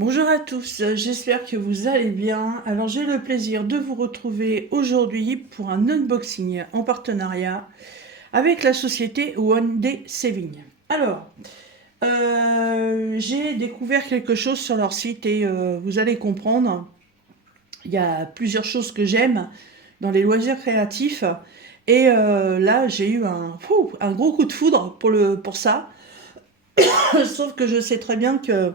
Bonjour à tous, j'espère que vous allez bien. Alors j'ai le plaisir de vous retrouver aujourd'hui pour un unboxing en partenariat avec la société One Day Saving. Alors, j'ai découvert quelque chose sur leur site et vous allez comprendre. Il y a plusieurs choses que j'aime dans les loisirs créatifs et là j'ai eu un gros coup de foudre pour ça. Sauf que je sais très bien que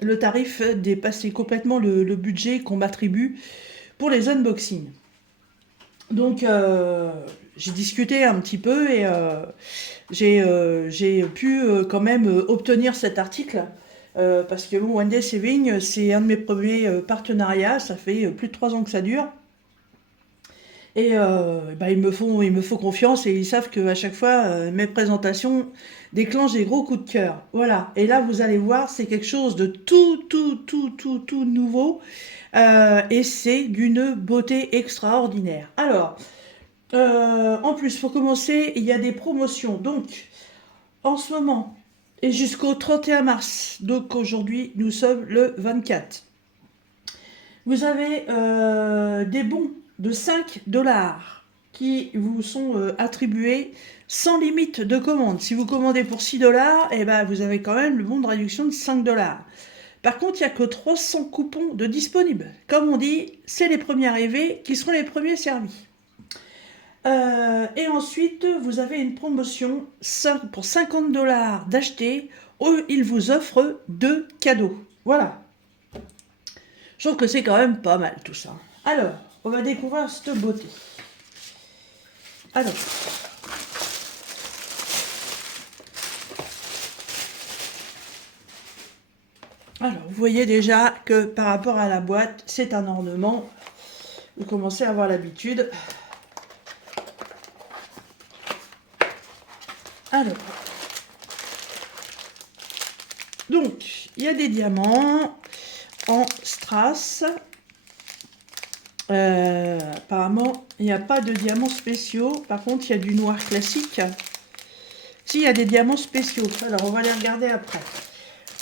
le tarif dépassait complètement le budget qu'on m'attribue pour les unboxings. Donc j'ai discuté un petit peu et j'ai pu quand même obtenir cet article. Parce que bon, One Day Saving, c'est un de mes premiers partenariats, ça fait plus de 3 ans que ça dure. Et bah, ils me font confiance et ils savent qu'à chaque fois, mes présentations déclenchent des gros coups de cœur. Voilà. Et là, vous allez voir, c'est quelque chose de tout nouveau. Et c'est d'une beauté extraordinaire. Alors, en plus, pour commencer, il y a des promotions. Donc, en ce moment, et jusqu'au 31 mars, donc aujourd'hui, nous sommes le 24. Vous avez des bons de 5 $ qui vous sont attribués sans limite de commande. Si vous commandez pour 6 $, eh ben, vous avez quand même le bon de réduction de 5 $. Par contre, il n'y a que 300 coupons de disponibles. Comme on dit, c'est les premiers arrivés qui seront les premiers servis. Et ensuite, vous avez une promotion pour 50 $ d'acheter où ils vous offrent 2 cadeaux. Voilà. Je trouve que c'est quand même pas mal tout ça. Alors, on va découvrir cette beauté. Alors, vous voyez déjà que par rapport à la boîte, c'est un ornement. Vous commencez à avoir l'habitude. Alors, donc, il y a des diamants en strass. Apparemment, il n'y a pas de diamants spéciaux. Par contre, il y a du noir classique. Si, il y a des diamants spéciaux. Alors, on va les regarder après.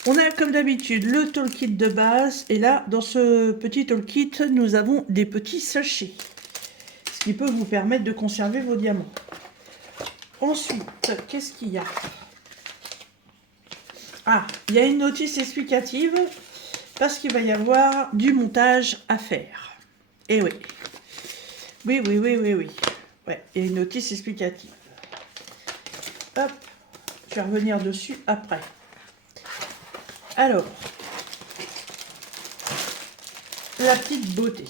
On a, comme d'habitude, le toolkit de base. Et là, dans ce petit toolkit, nous avons des petits sachets. Ce qui peut vous permettre de conserver vos diamants. Ensuite, qu'est-ce qu'il y a? Ah, il y a une notice explicative parce qu'il va y avoir du montage à faire. Eh oui. Oui. Ouais, il y a une notice explicative. Hop, je vais revenir dessus après. Alors, la petite beauté.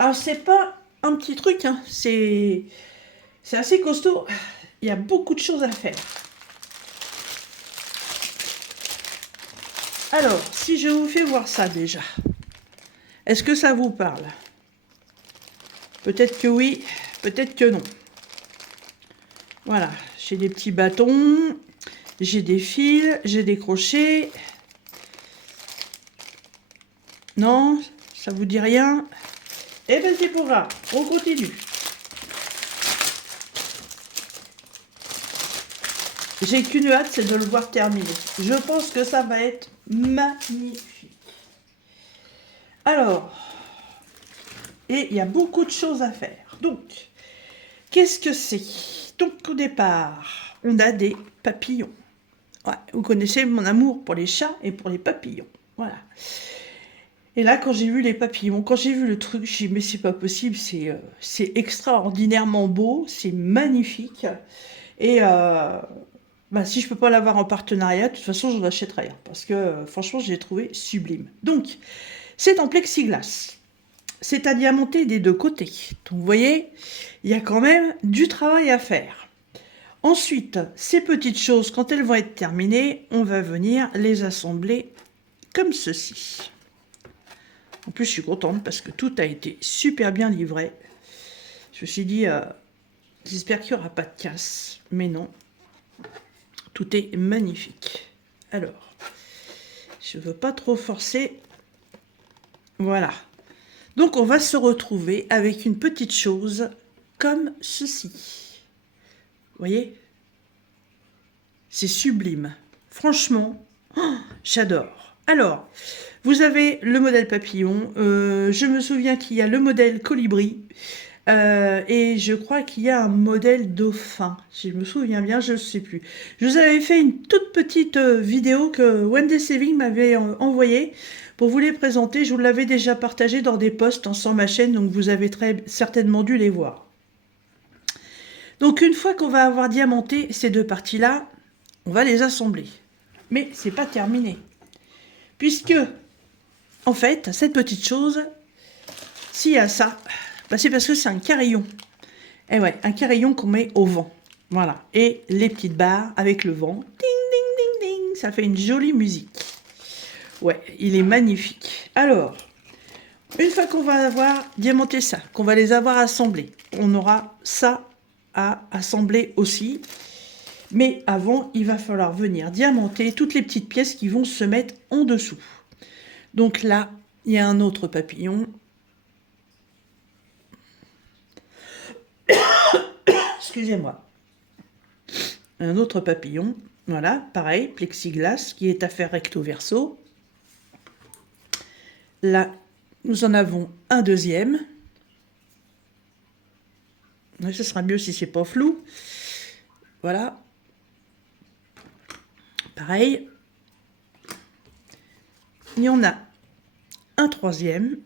Alors, c'est pas un petit truc, hein, c'est assez costaud. Il y a beaucoup de choses à faire. Alors, si je vous fais voir ça déjà, est-ce que ça vous parle? Peut-être que oui, peut-être que non. Voilà, j'ai des petits bâtons, j'ai des fils, j'ai des crochets. Non, ça vous dit rien? Eh bien, c'est pour ça, on continue. J'ai qu'une hâte, c'est de le voir terminer. Je pense que ça va être magnifique. Alors, et il y a beaucoup de choses à faire. Donc, qu'est-ce que c'est? Donc, au départ, on a des papillons. Ouais, vous connaissez mon amour pour les chats et pour les papillons. Voilà. Et là, quand j'ai vu les papillons, quand j'ai vu le truc, j'ai dit, mais c'est pas possible, c'est extraordinairement beau, c'est magnifique. Et bah, si je peux pas l'avoir en partenariat, de toute façon, j'en achèterai rien. Parce que franchement, je l'ai trouvé sublime. Donc, c'est en plexiglas. C'est à diamanter des deux côtés. Donc, vous voyez, il y a quand même du travail à faire. Ensuite, ces petites choses, quand elles vont être terminées, on va venir les assembler comme ceci. En plus, je suis contente parce que tout a été super bien livré. Je me suis dit, j'espère qu'il n'y aura pas de casse. Mais non, tout est magnifique. Alors, je ne veux pas trop forcer. Voilà. Donc, on va se retrouver avec une petite chose comme ceci. Vous voyez? C'est sublime. Franchement, J'adore. Alors, vous avez le modèle papillon. Je me souviens qu'il y a le modèle colibri. Et je crois qu'il y a un modèle dauphin. Si je me souviens bien, je ne sais plus. Je vous avais fait une toute petite vidéo que Wendy Saving m'avait envoyée pour vous les présenter. Je vous l'avais déjà partagé dans des posts sur ma chaîne, donc vous avez très certainement dû les voir. Donc une fois qu'on va avoir diamanté ces deux parties-là, on va les assembler. Mais c'est pas terminé. Puisque, en fait, cette petite chose, s'il y a ça, bah c'est parce que c'est un carillon. Et ouais, un carillon qu'on met au vent. Voilà. Et les petites barres avec le vent. Ding, ding, ding, ding. Ça fait une jolie musique. Ouais, il est magnifique. Alors, une fois qu'on va avoir diamanté ça, qu'on va les avoir assemblés, on aura ça à assembler aussi. Mais avant, il va falloir venir diamanter toutes les petites pièces qui vont se mettre en dessous. Donc là, il y a un autre papillon. Excusez-moi. Un autre papillon. Voilà, pareil, plexiglas qui est à faire recto verso. Là, nous en avons un deuxième. Ce sera mieux si c'est pas flou. Voilà. Pareil. Il y en a un troisième.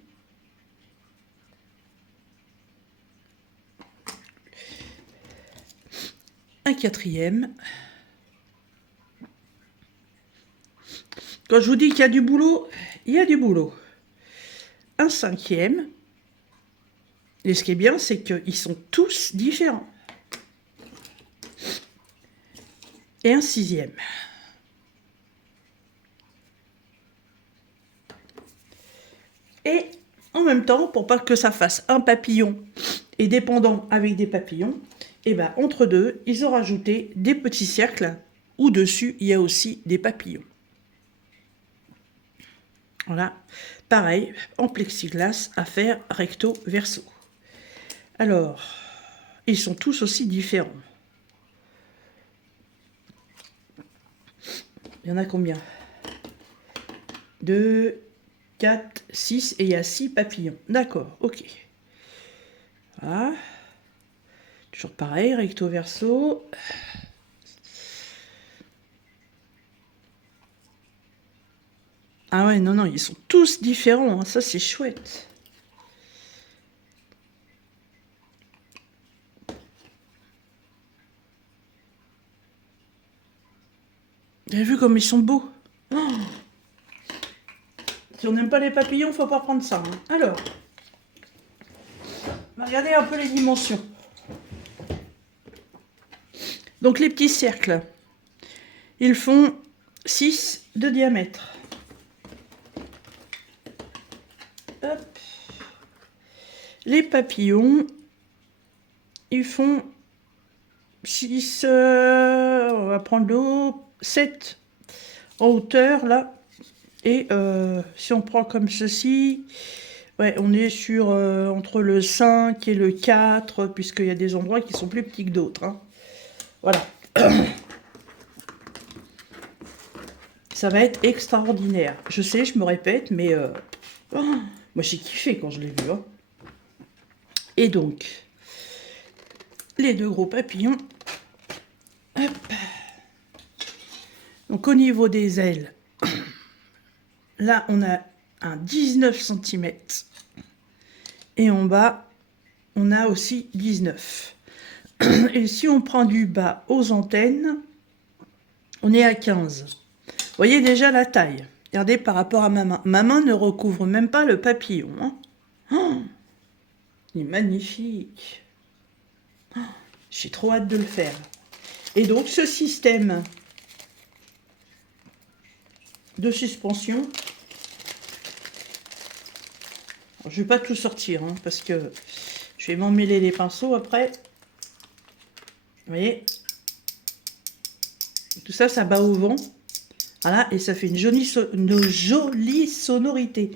Un quatrième. Quand je vous dis qu'il y a du boulot, il y a du boulot. Un cinquième. Et ce qui est bien, c'est qu'ils sont tous différents. Et un sixième. Et en même temps, pour pas que ça fasse un papillon et dépendant avec des papillons, et ben entre deux, ils ont rajouté des petits cercles où dessus il y a aussi des papillons. Voilà, pareil, en plexiglas à faire recto verso. Alors, ils sont tous aussi différents. Il y en a combien? 2, 4, 6 et il y a 6 papillons. D'accord, ok. Voilà. Toujours pareil, recto verso. Ah ouais, non, non, ils sont tous différents, hein. Ça c'est chouette. Vous avez vu comme ils sont beaux? Oh, si on n'aime pas les papillons, faut pas prendre ça, hein. Alors, regardez un peu les dimensions. Donc les petits cercles, ils font 6 de diamètre. Hop. Les papillons, ils font 6, on va prendre le haut, 7 en hauteur là. Et si on prend comme ceci, ouais, on est sur entre le 5 et le 4, puisqu'il y a des endroits qui sont plus petits que d'autres, hein. Voilà. Ça va être extraordinaire. Je sais, je me répète, mais oh, moi j'ai kiffé quand je l'ai vu, hein. Et donc, les deux gros papillons. Hop. Donc au niveau des ailes, là on a un 19 cm. Et en bas, on a aussi 19. Et si on prend du bas aux antennes, on est à 15. Vous voyez déjà la taille. Regardez par rapport à ma main. Ma main ne recouvre même pas le papillon, hein. Oh, il est magnifique. Oh, j'ai trop hâte de le faire. Et donc ce système de suspension, je ne vais pas tout sortir, hein, parce que je vais m'emmêler les pinceaux après. Vous voyez, tout ça, ça bat au vent. Voilà, et ça fait une jolie sonorité.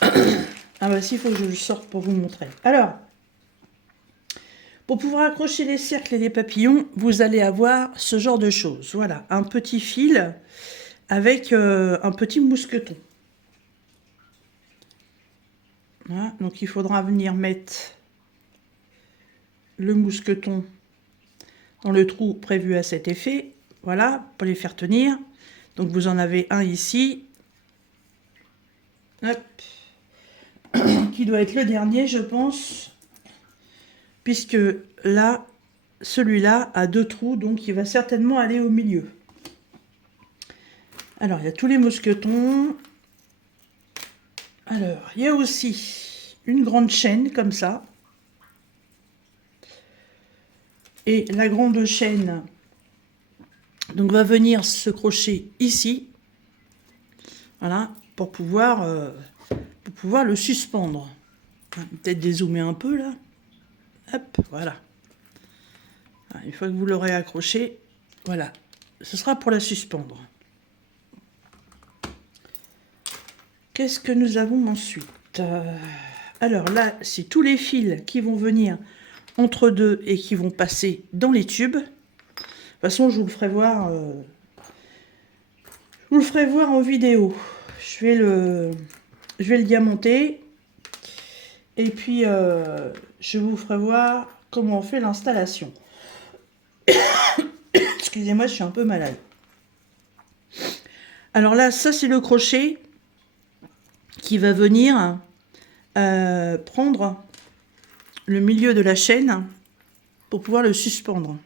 Ah bah si, il faut que je le sorte pour vous montrer. Alors, pour pouvoir accrocher les cercles et les papillons, vous allez avoir ce genre de choses. Voilà, un petit fil avec un petit mousqueton. Voilà, donc il faudra venir mettre le mousqueton dans le trou prévu à cet effet. Voilà, pour les faire tenir. Donc vous en avez un ici. Hop. Qui doit être le dernier, je pense. Puisque là, celui-là a 2 trous, donc il va certainement aller au milieu. Alors, il y a tous les mousquetons. Alors, il y a aussi une grande chaîne, comme ça. Et la grande chaîne, donc, va venir se crocher ici. Voilà, pour pouvoir le suspendre. Peut-être dézoomer un peu, là. Hop, voilà. Une fois que vous l'aurez accroché, voilà. Ce sera pour la suspendre. Qu'est-ce que nous avons ensuite? Alors là, c'est tous les fils qui vont venir entre deux et qui vont passer dans les tubes. De toute façon, je vous le ferai voir. Je vous le ferai voir en vidéo. Je vais le diamanter. Et puis, je vous ferai voir comment on fait l'installation. Excusez-moi, je suis un peu malade. Alors là, ça, c'est le crochet qui va venir prendre le milieu de la chaîne pour pouvoir le suspendre.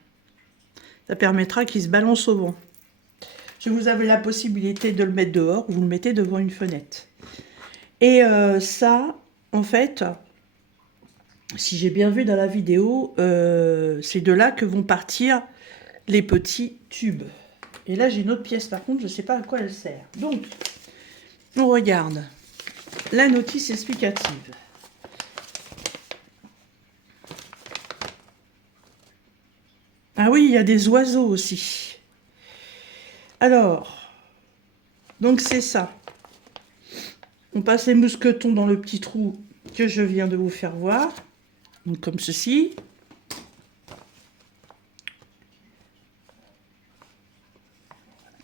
Ça permettra qu'il se balance au vent. Si vous avez la possibilité de le mettre dehors, vous le mettez devant une fenêtre. Et ça, en fait, si j'ai bien vu dans la vidéo, c'est de là que vont partir les petits tubes. Et là, j'ai une autre pièce, par contre, je ne sais pas à quoi elle sert. Donc, on regarde la notice explicative. Ah oui, il y a des oiseaux aussi. Alors, donc c'est ça. On passe les mousquetons dans le petit trou que je viens de vous faire voir. Donc comme ceci.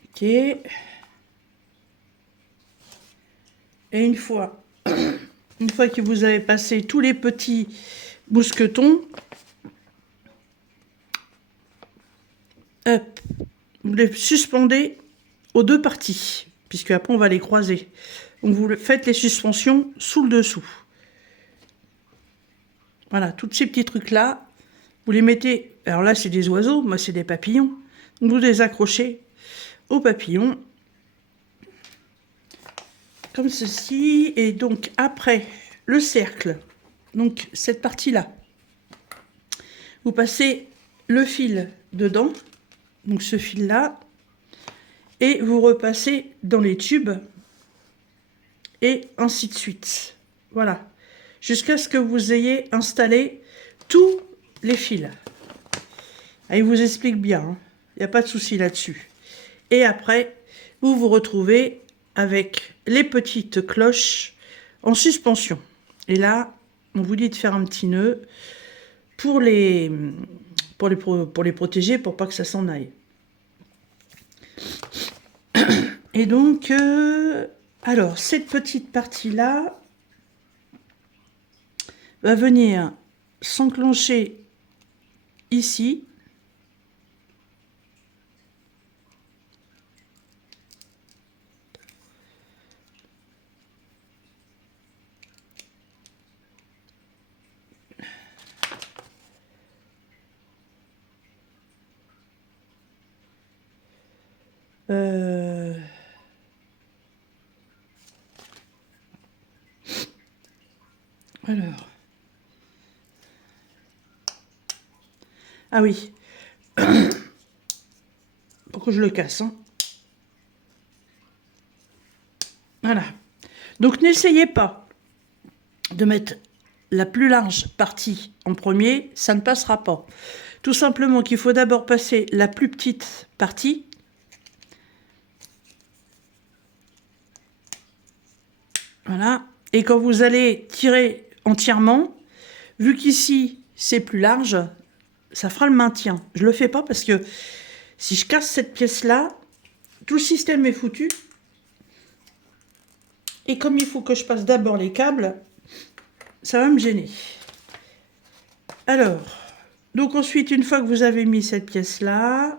Ok. Et une fois que vous avez passé tous les petits mousquetons, hop, vous les suspendez aux 2 parties, puisque après on va les croiser. Donc vous faites les suspensions sous le dessous. Voilà, tous ces petits trucs-là, vous les mettez... Alors là, c'est des oiseaux, moi c'est des papillons. Donc vous les accrochez aux papillons, comme ceci. Et donc après, le cercle, donc cette partie-là, vous passez le fil dedans, donc ce fil-là, et vous repassez dans les tubes, et ainsi de suite. Voilà. Jusqu'à ce que vous ayez installé tous les fils. Et il vous explique bien, il n'y a pas de souci là-dessus. Et après, vous vous retrouvez avec les petites cloches en suspension. Et là, on vous dit de faire un petit nœud pour les protéger, pour pas que ça s'en aille. Et donc, alors, cette petite partie-là va venir s'enclencher ici. Alors. Ah oui. Pourquoi je le casse, hein. Voilà. Donc n'essayez pas de mettre la plus large partie en premier, ça ne passera pas. Tout simplement qu'il faut d'abord passer la plus petite partie. Voilà. Et quand vous allez tirer entièrement, vu qu'ici c'est plus large, ça fera le maintien. Je le fais pas parce que si je casse cette pièce-là, tout le système est foutu. Et comme il faut que je passe d'abord les câbles, ça va me gêner. Alors, donc ensuite, une fois que vous avez mis cette pièce-là,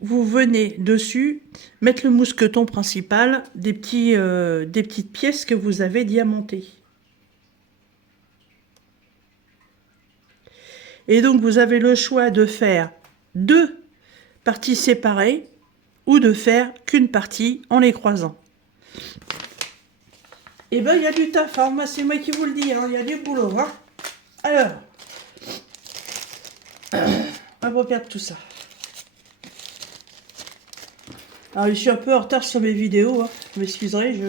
vous venez dessus mettre le mousqueton principal des petites pièces que vous avez diamantées. Et donc, vous avez le choix de faire 2 parties séparées ou de faire qu'une partie en les croisant. Et ben, il y a du taf, hein. Moi, c'est moi qui vous le dis, hein. Il y a du boulot. Hein. Alors, on va regarder tout ça. Alors, je suis un peu en retard sur mes vidéos, hein. Vous m'excuserez,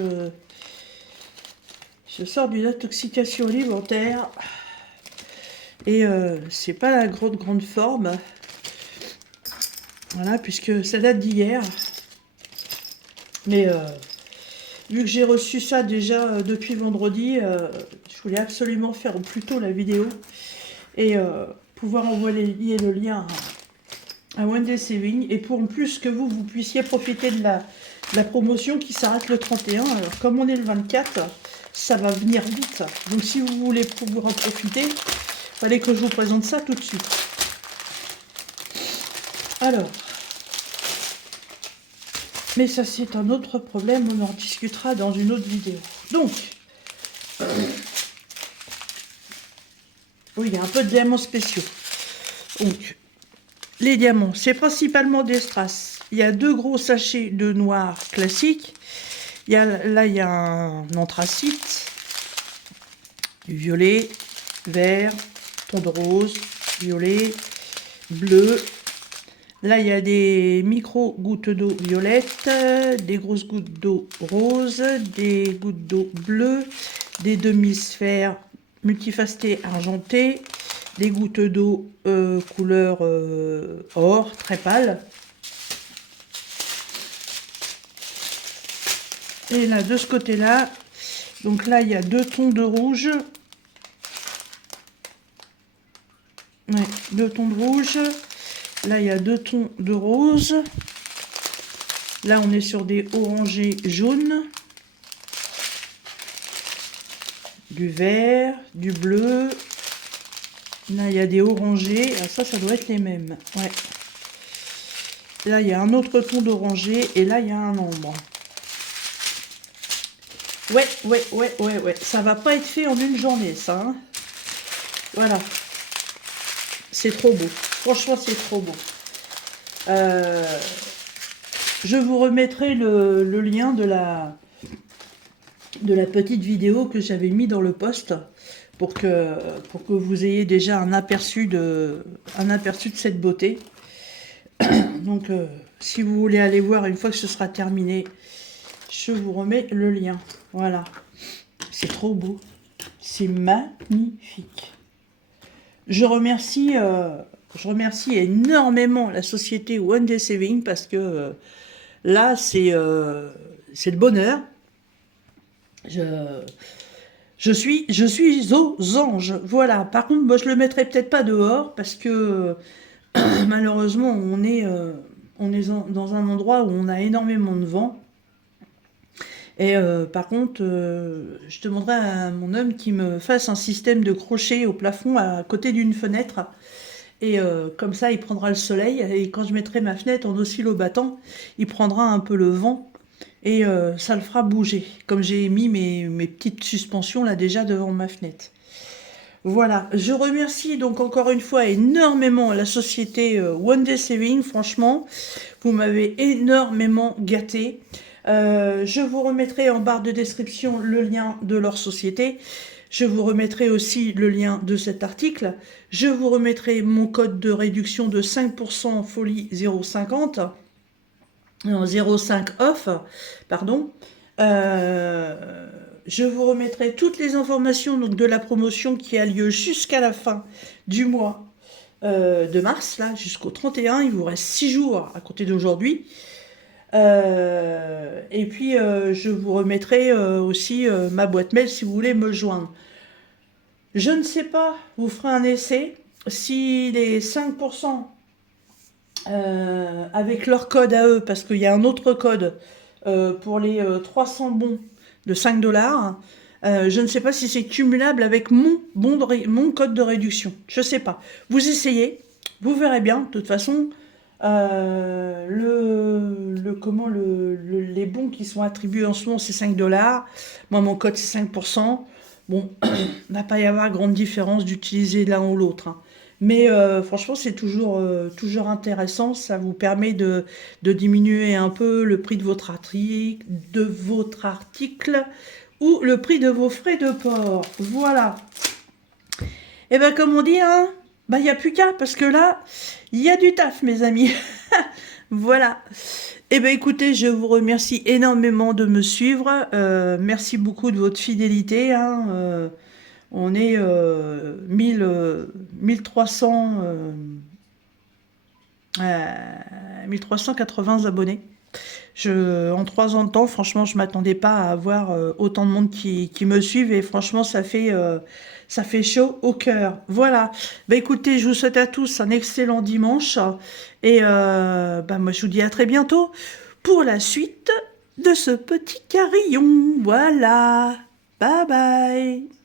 je sors d'une intoxication alimentaire. Et c'est pas la grande forme. Voilà, puisque ça date d'hier. Mais vu que j'ai reçu ça déjà depuis vendredi, je voulais absolument faire au plus tôt la vidéo. Et pouvoir envoyer le lien à Wendy Saving. Et pour en plus que vous puissiez profiter de la promotion qui s'arrête le 31. Alors comme on est le 24, ça va venir vite. Donc si vous voulez pouvoir en profiter, il fallait que je vous présente ça tout de suite. Alors, mais ça c'est un autre problème, on en discutera dans une autre vidéo. Donc, oui, il y a un peu de diamants spéciaux. Donc, les diamants, c'est principalement des strass. Il y a 2 gros sachets de noir classique. Là, il y a un anthracite, du violet, vert, ton de rose, violet, bleu. Là, il y a des micro gouttes d'eau violettes, des grosses gouttes d'eau roses, des gouttes d'eau bleues, des demi-sphères multifacetées argentées, des gouttes d'eau couleur or, très pâle. Et là, de ce côté-là, donc là, il y a 2 tons de rouge. Ouais, 2 tons de rouge. Là, il y a 2 tons de rose. Là, on est sur des orangés jaunes. Du vert, du bleu. Là, il y a des orangés. Ah, ça doit être les mêmes. Ouais. Là, il y a un autre ton d'orangé. Et là, il y a un ambre. Ouais. Ça va pas être fait en une journée, ça. Hein. Voilà. C'est trop beau. Franchement, c'est trop beau. Je vous remettrai le lien de la petite vidéo que j'avais mis dans le post pour que vous ayez déjà un aperçu de cette beauté. Donc, si vous voulez aller voir une fois que ce sera terminé, je vous remets le lien. Voilà. C'est trop beau. C'est magnifique. Je remercie énormément la société Wendy Saving parce que là, c'est le bonheur. Je suis aux anges. Voilà. Par contre, moi, je le mettrai peut-être pas dehors parce que malheureusement, on est dans un endroit où on a énormément de vent. Et par contre, je demanderai à mon homme qu'il me fasse un système de crochet au plafond à côté d'une fenêtre. Et comme ça, il prendra le soleil. Et quand je mettrai ma fenêtre en oscillobattant, il prendra un peu le vent. Et ça le fera bouger. Comme j'ai mis mes petites suspensions là déjà devant ma fenêtre. Voilà. Je remercie donc encore une fois énormément la société Wendy Saving. Franchement, vous m'avez énormément gâté. Je vous remettrai en barre de description le lien de leur société. Je vous remettrai aussi le lien de cet article. Je vous remettrai mon code de réduction de 5% folie 050. Non, 0,5 off, pardon. Je vous remettrai toutes les informations donc, de la promotion qui a lieu jusqu'à la fin du mois de mars, là, jusqu'au 31. Il vous reste 6 jours à compter d'aujourd'hui. Et puis je vous remettrai aussi ma boîte mail si vous voulez me joindre. Je ne sais pas, vous ferez un essai. Si les 5% avec leur code à eux, parce qu'il y a un autre code pour les 300 bons de 5 $. Je ne sais pas si c'est cumulable avec mon code de réduction. Je ne sais pas. Vous essayez, vous verrez bien. De toute façon, les bons qui sont attribués en ce moment, c'est 5 $. Moi, mon code, c'est 5%. Bon, il ne va pas y avoir grande différence d'utiliser l'un ou l'autre, hein. Mais franchement, c'est toujours intéressant. Ça vous permet de diminuer un peu le prix de votre article ou le prix de vos frais de port. Voilà. Et bien, comme on dit, hein, bah, il n'y a plus qu'à, parce que là, il y a du taf, mes amis. Voilà. Eh bien, écoutez, je vous remercie énormément de me suivre. Merci beaucoup de votre fidélité, hein. On est 1300, 1380 abonnés. En 3 ans de temps, franchement, je ne m'attendais pas à avoir autant de monde qui me suivent et franchement, ça fait chaud au cœur. Voilà. Bah, écoutez, je vous souhaite à tous un excellent dimanche et bah, moi, je vous dis à très bientôt pour la suite de ce petit carillon. Voilà. Bye bye.